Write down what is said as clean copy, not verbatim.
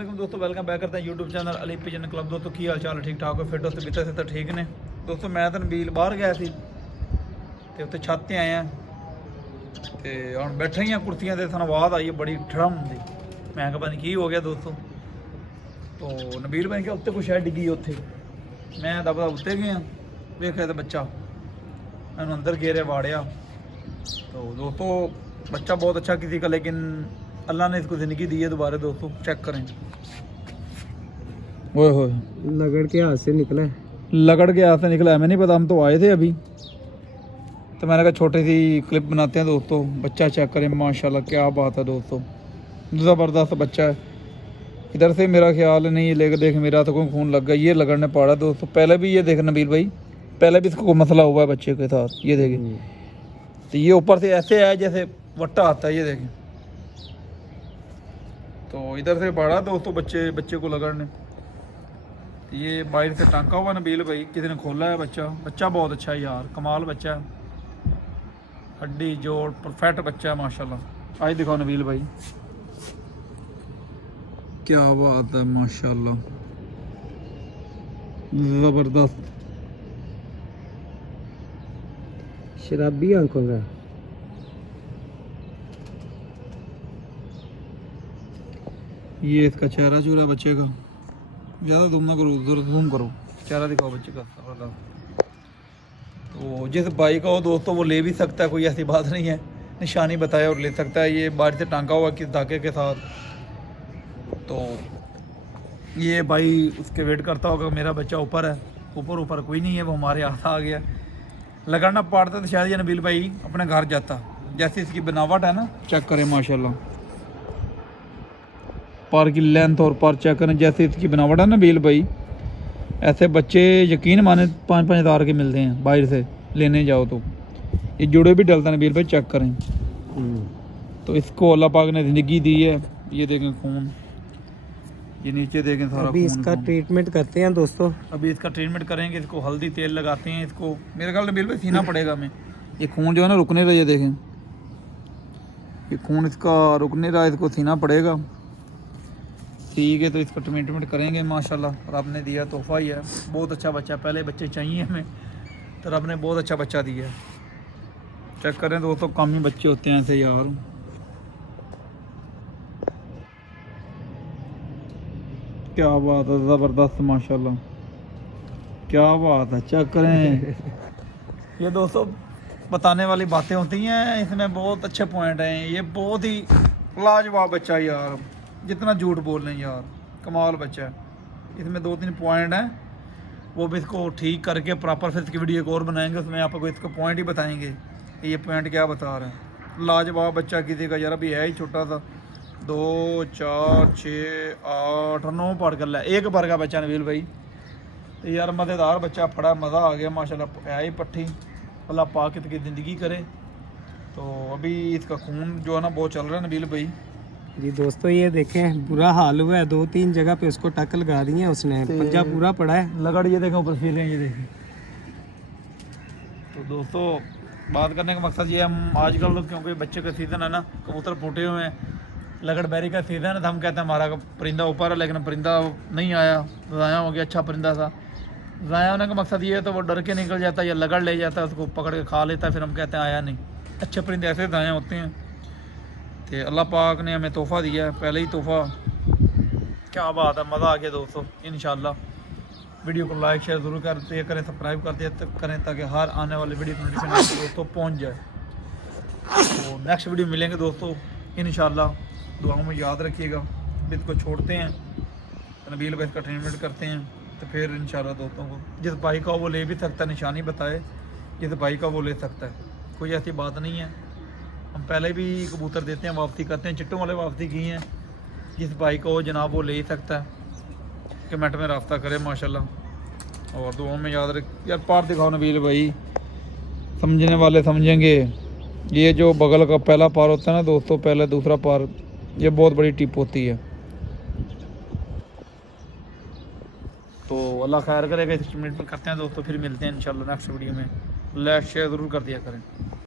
दोस्तों welcome back करते हैं YouTube channel Ali pigeon club. दोस्तों की हाल चाल ठीक ठाक हो, फिट हो, तबीयत से तो ठीक ने। दोस्तों मैं तो नबील बाहर गया सी ते उत्ते छत ते आए ते हुण बैठे ही कुर्सियां ते सन आवाज़ आई बड़ी ठड़म दी। मैं कहा पता नहीं की हो गया दोस्तों। तो नबील भाई क्या उत्ते कुछ है डिग्गी उत्थे। मैं दबदा उत्ते गया वेखिया तो बच्चा मैंने अंदर गेरे वाड़िया। तो दोस्तों बच्चा बहुत अच्छा किसी का, लेकिन अल्लाह ने इसको ज़िंदगी दी है दोबारा। दोस्तों चेक करें, ओए होए लगड़ के हाथ से निकला है। लगड़ के हाथ से निकला है, हमें नहीं पता, हम तो आए थे अभी। तो मैंने कहा छोटी सी क्लिप बनाते हैं दोस्तों। बच्चा चेक करें, माशाल्लाह क्या बात है दोस्तों, ज़बरदस्त बच्चा है। इधर से मेरा ख्याल नहीं लेकर देख मेरा तो कोई खून लग गया, ये लगड़ने पड़ा दोस्तों। पहले भी ये देख नबील भाई, पहले भी इसको कोई मसला हुआ है बच्चे के साथ, ये देखें। तो ये ऊपर से ऐसे है जैसे वट्टा आता है, ये देखें। तो इधर से पड़ा दोस्तों बच्चे को लगड़ने। ये बाहर से टांका हुआ नबील भाई, किसी ने खोला है बच्चा बहुत अच्छा है यार, कमाल बच्चा है, हड्डी जोड़ परफेक्ट बच्चा है माशाल्लाह। आज दिखाओ नबील भाई, क्या बात है माशाल्लाह, ज़बरदस्त। शराबी आंखों का। ये इसका चेहरा चूरा बच्चे का, ज़्यादा जूम ना करो, उधर जूम करो, चेहरा दिखाओ बच्चे का ज़बरदस्त। तो जिस भाई का हो दोस्तों वो ले भी सकता है, कोई ऐसी बात नहीं है, निशानी बताया और ले सकता है। ये बाहर से टांका हुआ किस धागे के साथ। तो ये भाई उसके वेट करता होगा, मेरा बच्चा ऊपर है, ऊपर कोई नहीं है, वो हमारे हाथ आ गया। लगड़ना पड़ता तो शायद ये नबील भाई अपने घर जाता। जैसी इसकी बनावट है ना, चेक करें माशाल्लाह, पर की लेंथ और पर चेक करें, जैसे इसकी बनावट है नबील भाई, ऐसे बच्चे यकीन माने 5-5 हज़ार के मिलते हैं बाहर से लेने जाओ तो। ये जुड़े भी डलता है नबील भाई, चेक करें। तो इसको अल्लाह पाक ने ज़िंदगी दी है। ये देखें खून, ये नीचे देखें सारा अभी खून। इसका ट्रीटमेंट करते हैं दोस्तों। अभी इसका ट्रीटमेंट करेंगे, इसको हल्दी तेल लगाते हैं इसको। मेरे ख्याल नबील भाई सीना पड़ेगा हमें, ये खून जो है ना रुकने रहा, ये देखें ये खून इसका रुकने रहा, इसको सीना पड़ेगा। ठीक है, तो इसका ट्रीटमेंट करेंगे माशाल्लाह। रब ने दिया तोहफा ही है, बहुत अच्छा बच्चा। पहले बच्चे चाहिए हमें, तो रब ने बहुत अच्छा बच्चा दिया है। चेक करें दोस्तों, कम ही बच्चे होते हैं ऐसे यार। क्या बात है, ज़बरदस्त माशाल्लाह, क्या बात है, चेक करें। ये दोस्तों बताने वाली बातें होती हैं, इसमें बहुत अच्छे पॉइंट हैं। ये बहुत ही लाजवाब बच्चा है यार, जितना झूठ बोल रहे हैं यार, कमाल बच्चा है। इसमें 2-3 पॉइंट हैं, वो भी इसको ठीक करके प्रॉपर फिर इसकी वीडियो एक और बनाएंगे, उसमें आपको इसको पॉइंट ही बताएंगे ये पॉइंट क्या बता रहे हैं। लाजवाब बच्चा किसी का यार, अभी है ही छोटा सा, 2, 4, 6, 8, 9 पढ़ कर ला, एक भर का बच्चा नबील भाई। तो यार मज़ेदार बच्चा पड़ा, मज़ा आ गया माशाल्लाह। है ही पट्टी, अल्लाह पाक इसकी ज़िंदगी करे। तो अभी इसका खून जो है ना बहुत चल रहा है नबील भाई जी। दोस्तों ये देखें बुरा हाल हुआ है, 2-3 जगह पे उसको टक्कर लगा दी है उसने, पंजा पूरा पड़ा है। लगड़ ये देखें ऊपर फिर रहे हैं, ये देखें। तो दोस्तों बात करने का मकसद ये, हम आजकल क्योंकि बच्चे का सीज़न है ना, कबूतर फूटे हुए हैं, लगड़बेरी का सीज़न है, तो हम कहते हैं हमारा परिंदा ऊपर है, लेकिन परिंदा नहीं आया, ज़ाया हो गया। अच्छा परिंदा था, ज़ाया होने का मकसद ये है तो वो डर के निकल जाता है या लगड़ ले जाता है, उसको पकड़ के खा लेता है, फिर हम कहते हैं आया नहीं। अच्छे परिंदे ऐसे ज़ाया होते हैं। तो अल्लाह पाक ने हमें तोहफ़ा दिया है, पहले ही तोहफ़ा। क्या बात है, मज़ा आ गया दोस्तों। इंशाल्लाह वीडियो को लाइक शेयर ज़रूर करते करें, सब्सक्राइब करते करें, ताकि हर आने वाले वीडियो की नोटिफिकेशन दोस्तों पहुंच जाए। तो नेक्स्ट वीडियो मिलेंगे दोस्तों इंशाल्लाह। दुआओं में याद रखिएगा। इसको छोड़ते हैं, नबील भाई इसका ट्रीटमेंट करते हैं, तो फिर इंशाल्लाह दोस्तों को जिस भाई का वो ले भी सकता है, निशानी बताए जिस भाई का वो ले सकता है, कोई ऐसी बात नहीं है। हम पहले भी कबूतर देते हैं, वापसी करते हैं, चिट्टों वाले वापसी की हैं। जिस भाई को वो जनाब वो ले ही सकता है, कमेंट में रब्ता करें माशाल्लाह। और दुआओं में याद रख यार। पार दिखाओ नबील भाई, समझने वाले समझेंगे। ये जो बगल का पहला पार होता है ना दोस्तों, पहला दूसरा पार, ये बहुत बड़ी टिप होती है। तो अल्लाह खैर करेगा, इस मिनट पर करते हैं दोस्तों, फिर मिलते हैं इंशाल्लाह नेक्स्ट वीडियो में। लाइक शेयर ज़रूर कर दिया करें।